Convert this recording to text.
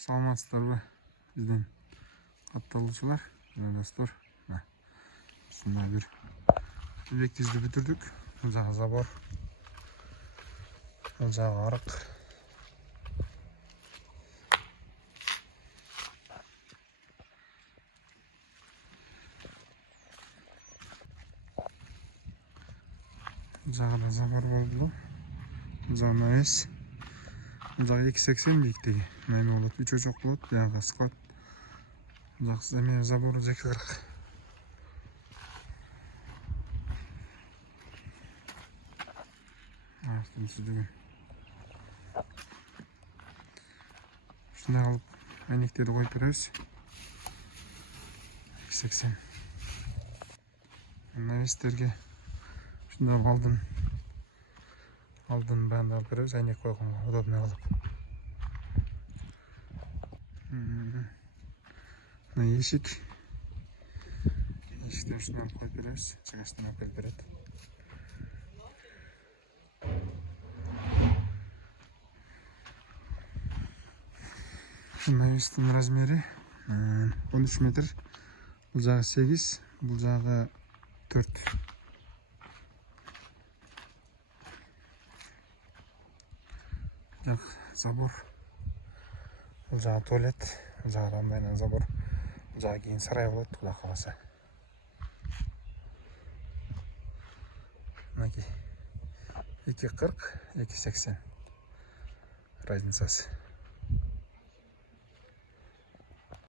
Саламатсыздарбы биздин катталуучулар, достор. Ушундай бир объективди бүтүрдүк. Бул жагы забор, бул жагы арык. Бул жагы да забор болду. Бул жагы навес. Бул жагы 2,80 бийиктиги. Эме болот, 3 очок болот, бияга склад. Бул жагы эме забору 2,40. Түзүлгөн. Ушундай кылып айнектерди коюп беребиз. 2,80. Навестерге ушундай алдын баанды алып беребиз, айнек койгонго удобный кылып. Мына эшикте ушундай алып коюп беребиз, чыгыштан алып келип берет. Навестин размери 13 метр. Бул жагы 8, бул жагы 4. Жак забор. Бул жагы туалет, бул жагы андайынан забор. Бул жагы кийин сарай болот, Кудай кааласа. Мынакей 2,40, 2,80 разницасы.